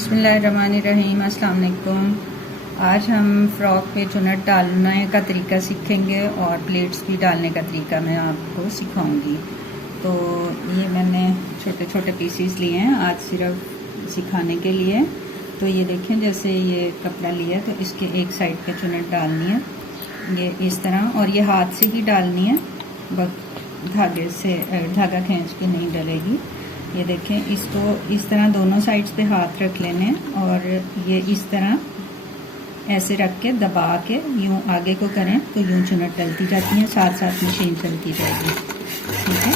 बिस्मिल्लाहिर्रहमानिर्रहीम। अस्सलाम वालेकुम। आज हम फ़्रॉक पे चुनट डालने का तरीका सीखेंगे और प्लेट्स भी डालने का तरीका मैं आपको सिखाऊंगी। तो ये मैंने छोटे छोटे पीसीस लिए हैं आज सिर्फ सिखाने के लिए। तो ये देखें, जैसे ये कपड़ा लिया तो इसके एक साइड पे चुनट डालनी है, ये इस तरह, और ये हाथ से ही डालनी है, धागे से धागा खींच के नहीं डलेगी। ये देखें, इसको इस तरह दोनों साइड्स पे हाथ रख लेने और ये इस तरह ऐसे रख के दबा के यूं आगे को करें तो यूं चुनट डलती जाती है, साथ साथ मशीन चलती जाएगी। ठीक है,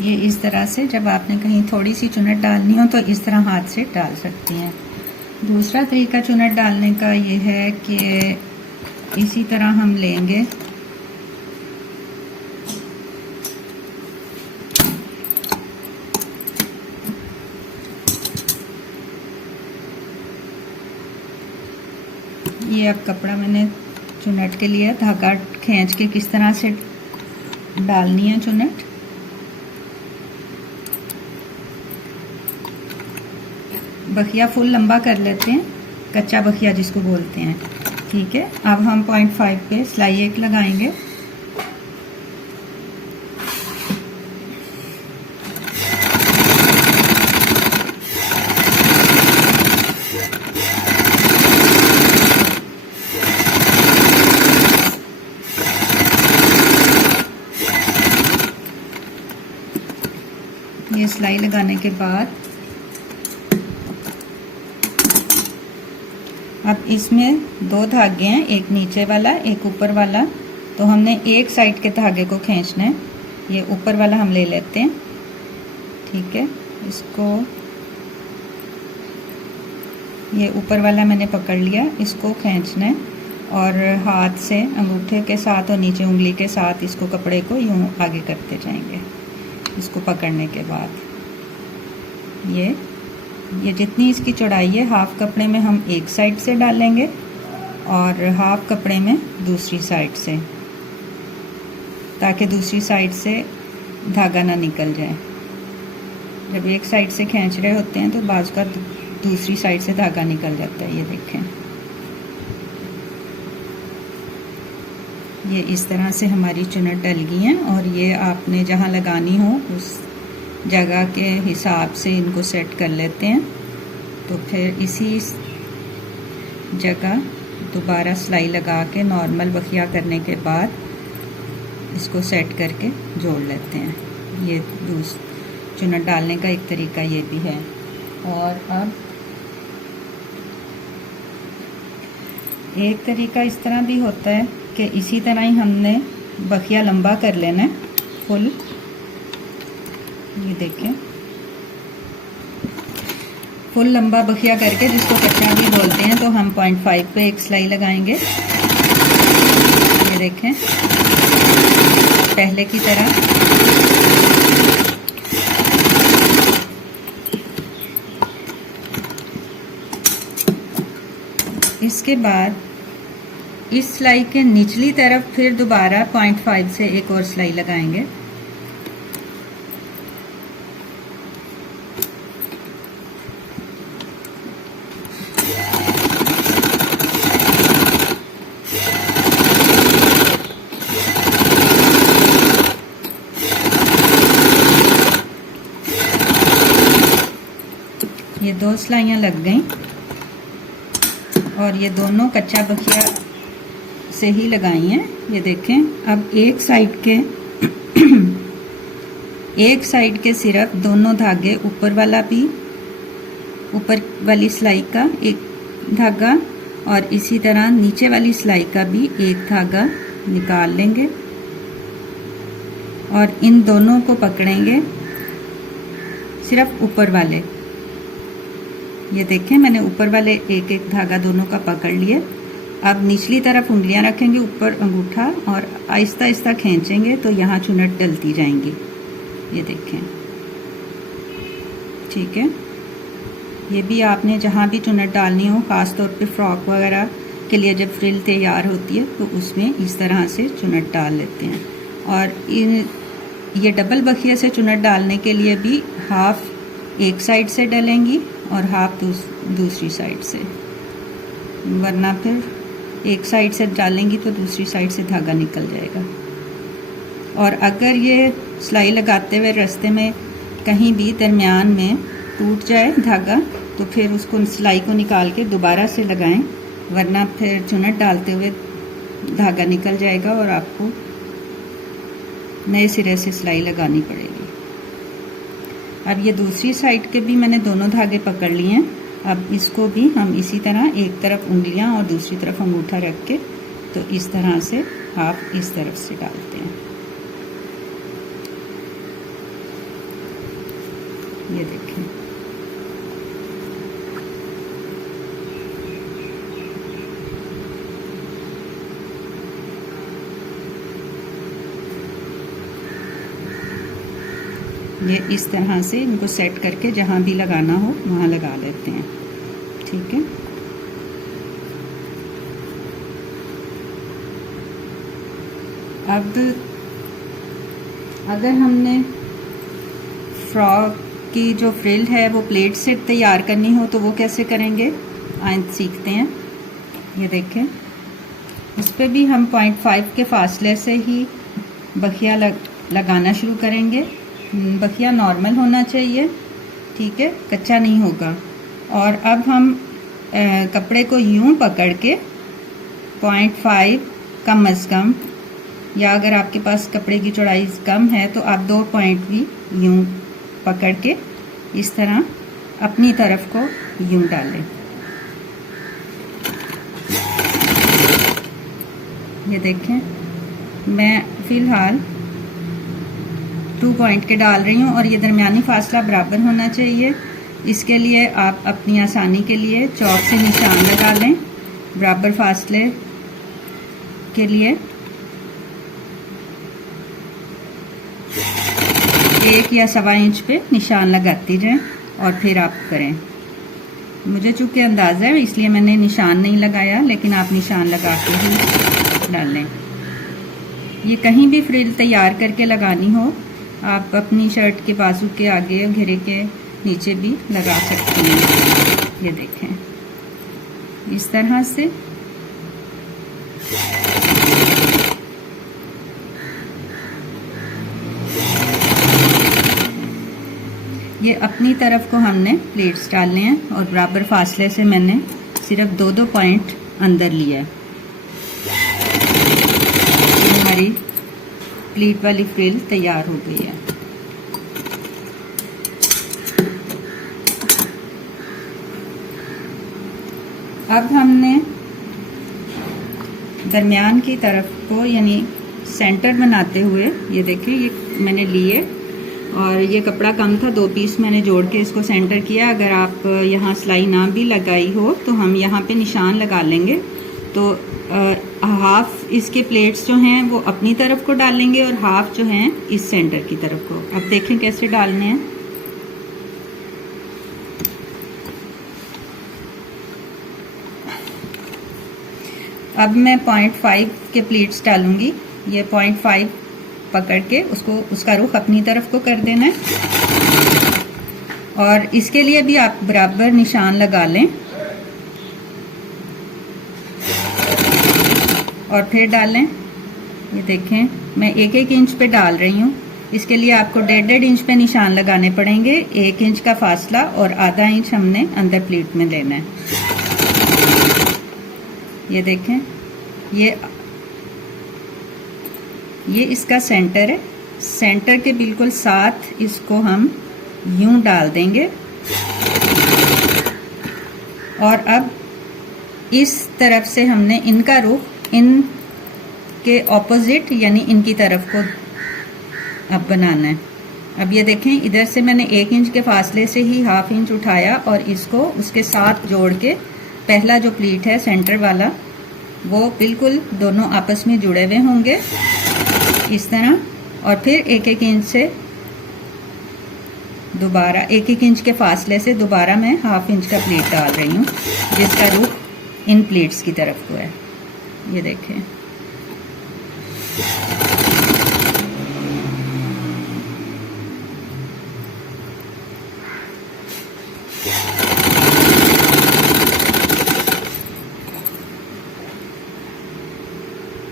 ये इस तरह से जब आपने कहीं थोड़ी सी चुनट डालनी हो तो इस तरह हाथ से डाल सकती हैं। दूसरा तरीका चुनट डालने का ये है कि इसी तरह हम लेंगे, ये अब कपड़ा मैंने चुनट के लिए धागा खींच के किस तरह से डालनी है चुनट, बखिया फुल लंबा कर लेते हैं, कच्चा बखिया जिसको बोलते हैं। ठीक है, अब हम 0.5 पे सिलाई एक लगाएंगे। ये सिलाई लगाने के बाद अब इसमें दो धागे हैं, एक नीचे वाला एक ऊपर वाला। तो हमने एक साइड के धागे को खींचना है, ये ऊपर वाला हम ले लेते हैं। ठीक है, इसको ये ऊपर वाला मैंने पकड़ लिया, इसको खींचना है और हाथ से अंगूठे के साथ और नीचे उंगली के साथ इसको कपड़े को यूं आगे करते जाएंगे। इसको पकड़ने के बाद ये जितनी इसकी चौड़ाई है, हाफ कपड़े में हम एक साइड से डालेंगे और हाफ कपड़े में दूसरी साइड से, ताकि दूसरी साइड से धागा ना निकल जाए। जब एक साइड से खींच रहे होते हैं तो बाज़ का दूसरी साइड से धागा निकल जाता है। ये देखें, ये इस तरह से हमारी चुनट डल गई हैं और ये आपने जहाँ लगानी हो उस जगह के हिसाब से इनको सेट कर लेते हैं। तो फिर इसी जगह दोबारा सिलाई लगा के नॉर्मल बखिया करने के बाद इसको सेट करके जोड़ लेते हैं। ये चुनट डालने का एक तरीका ये भी है। और अब एक तरीका इस तरह भी होता है कि इसी तरह ही हमने बखिया लंबा कर लेना है फुल। ये देखें, फुल लंबा बखिया करके, जिसको कच्चा भी बोलते हैं, तो हम 0.5 पे एक सिलाई लगाएंगे। ये देखें, पहले की तरह। इसके बाद इस सिलाई के निचली तरफ फिर दोबारा 0.5 से एक और सिलाई लगाएंगे। ये दो सिलाइयाँ लग गई और ये दोनों कच्चा बखिया से ही लगाई हैं। ये देखें, अब एक साइड के सिर्फ दोनों धागे, ऊपर वाला भी, ऊपर वाली सिलाई का एक धागा और इसी तरह नीचे वाली सिलाई का भी एक धागा निकाल लेंगे और इन दोनों को पकड़ेंगे, सिर्फ ऊपर वाले। ये देखें मैंने ऊपर वाले एक एक धागा दोनों का पकड़ लिए। अब निचली तरफ उंगलियां रखेंगे, ऊपर अंगूठा, और आहिस्ता आहिस्ता खींचेंगे तो यहाँ चुनट डलती जाएंगी। ये देखें, ठीक है। ये भी आपने जहाँ भी चुनट डालनी हो, ख़ास तौर पे फ्रॉक वगैरह के लिए जब फ्रिल तैयार होती है तो उसमें इस तरह से चुनट डाल लेते हैं। और ये डबल बखिया से चुनट डालने के लिए भी हाफ एक साइड से डलेंगी और हाफ दूसरी साइड से, वरना फिर एक साइड से डालेंगी तो दूसरी साइड से धागा निकल जाएगा। और अगर ये सिलाई लगाते हुए रास्ते में कहीं भी दरमियान में टूट जाए धागा तो फिर उसको सिलाई को निकाल के दोबारा से लगाएं, वरना फिर चुनट डालते हुए धागा निकल जाएगा और आपको नए सिरे से सिलाई लगानी पड़ेगी। अब ये दूसरी साइड के भी मैंने दोनों धागे पकड़ लिए हैं। अब इसको भी हम इसी तरह एक तरफ उंगलियां और दूसरी तरफ अंगूठा रख के तो इस तरह से हाफ इस तरफ से डालते हैं। ये देखें, ये इस तरह से इनको सेट करके जहाँ भी लगाना हो वहाँ लगा लेते हैं, ठीक है। अब अगर हमने फ्रॉक की जो फ्रिल है वो प्लेट से तैयार करनी हो तो वो कैसे करेंगे, आइए सीखते हैं। ये देखें, उस पर भी हम 0.5 के फासले से ही बखिया लगाना शुरू करेंगे। बखिया नॉर्मल होना चाहिए, ठीक है, कच्चा नहीं होगा। और अब हम कपड़े को यूं पकड़ के 0.5 कम अज़ कम, या अगर आपके पास कपड़े की चौड़ाई कम है तो आप 2 पॉइंट भी यूं पकड़ के इस तरह अपनी तरफ को यूं डालें। ये देखें, मैं फ़िलहाल 2 पॉइंट के डाल रही हूँ और ये दरमियानी फासला बराबर होना चाहिए। इसके लिए आप अपनी आसानी के लिए चौक से निशान लगा लें बराबर फासले के लिए। 1 या सवा इंच पे निशान लगाती जाएं और फिर आप करें। मुझे चूँकि अंदाज़ा है इसलिए मैंने निशान नहीं लगाया, लेकिन आप निशान लगा के ही डालें। ये कहीं भी फ्रिल तैयार करके लगानी हो, आप अपनी शर्ट के बाजू के आगे, घेरे के नीचे भी लगा सकते हैं। ये देखें, इस तरह से ये अपनी तरफ को हमने प्लेट्स डालने हैं और बराबर फासले से मैंने सिर्फ 2-2 पॉइंट अंदर लिया है। हमारी प्लीट वाली फ्रिल तैयार हो गई है। अब हमने दरमियान की तरफ को यानी सेंटर बनाते हुए, ये देखिए ये मैंने लिए और ये कपड़ा कम था, 2 पीस मैंने जोड़ के इसको सेंटर किया। अगर आप यहाँ सिलाई ना भी लगाई हो तो हम यहाँ पे निशान लगा लेंगे। तो हाफ इसके प्लेट्स जो हैं वो अपनी तरफ को डालेंगे और हाफ जो हैं इस सेंटर की तरफ को। अब देखें कैसे डालने हैं। अब मैं 0.5 के प्लेट्स डालूंगी। ये 0.5 पकड़ के उसका रुख अपनी तरफ को कर देना है और इसके लिए भी आप बराबर निशान लगा लें और फिर डालें। ये देखें, मैं 1-1 इंच पे डाल रही हूँ। इसके लिए आपको 1.5 इंच पे निशान लगाने पड़ेंगे। 1 इंच का फासला और आधा इंच हमने अंदर प्लीट में लेना है। ये देखें, ये इसका सेंटर है। सेंटर के बिल्कुल साथ इसको हम यूं डाल देंगे और अब इस तरफ से हमने इनका रुख इन के ऑपोजिट यानी इनकी तरफ को अब बनाना है। अब ये देखें, इधर से मैंने 1 इंच के फासले से ही 1/2 इंच उठाया और इसको उसके साथ जोड़ के पहला जो प्लीट है सेंटर वाला वो बिल्कुल दोनों आपस में जुड़े हुए होंगे इस तरह, और फिर 1-1 इंच से दोबारा 1-1 इंच के फासले से दोबारा मैं 1/2 इंच का प्लीट डाल रही हूँ जिसका रुख इन प्लीट्स की तरफ को है। ये देखें,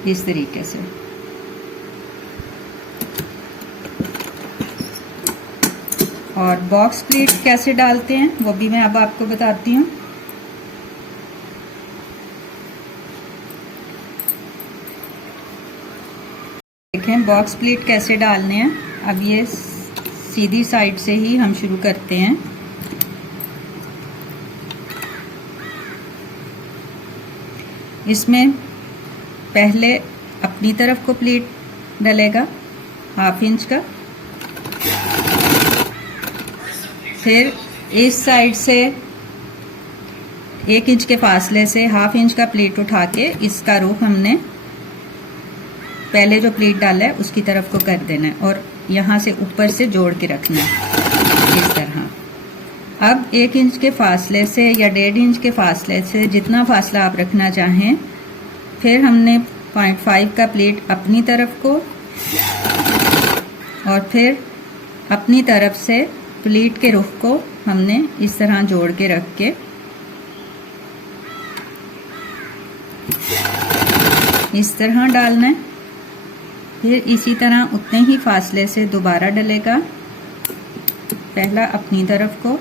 इस तरीके से। और बॉक्स प्लीट कैसे डालते हैं वो भी मैं अब आपको बताती हूँ। देखें बॉक्स प्लीट कैसे डालने हैं। अब ये सीधी साइड से ही हम शुरू करते हैं। इसमें पहले अपनी तरफ को प्लीट डलेगा 1/2 इंच का, फिर इस साइड से 1 इंच के फासले से 1/2 इंच का प्लीट उठा के इसका रुख हमने पहले जो प्लीट डाला है उसकी तरफ को कर देना है और यहाँ से ऊपर से जोड़ के रखना है इस तरह। अब 1 इंच के फासले से या 1.5 इंच के फासले से जितना फासला आप रखना चाहें, फिर हमने 0.5 का प्लीट अपनी तरफ को और फिर अपनी तरफ से प्लीट के रुख को हमने इस तरह जोड़ के रख के इस तरह डालना है। फिर इसी तरह उतने ही फासले से दोबारा डलेगा, पहला अपनी तरफ को,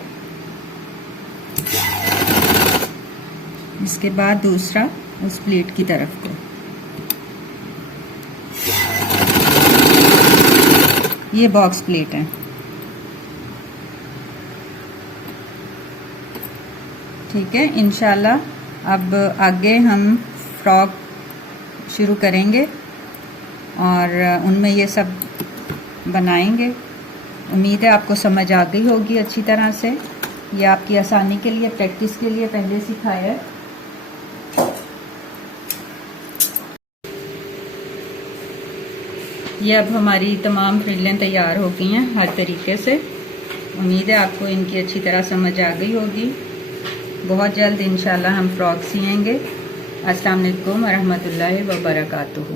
इसके बाद दूसरा उस प्लीट की तरफ को। ये बॉक्स प्लीट है। ठीक है, इंशाल्लाह अब आगे हम फ्रॉक शुरू करेंगे और उनमें ये सब बनाएंगे। उम्मीद है आपको समझ आ गई होगी अच्छी तरह से। ये आपकी आसानी के लिए, प्रैक्टिस के लिए पहले सिखाया है। ये अब हमारी तमाम फ्रिलें तैयार हो गई हैं हर तरीके से। उम्मीद है आपको इनकी अच्छी तरह समझ आ गई होगी। बहुत जल्द इंशाल्लाह हम फ्रॉक सिएंगे। अस्सलाम वालेकुम व रहमतुल्लाहि व बरकातुहू।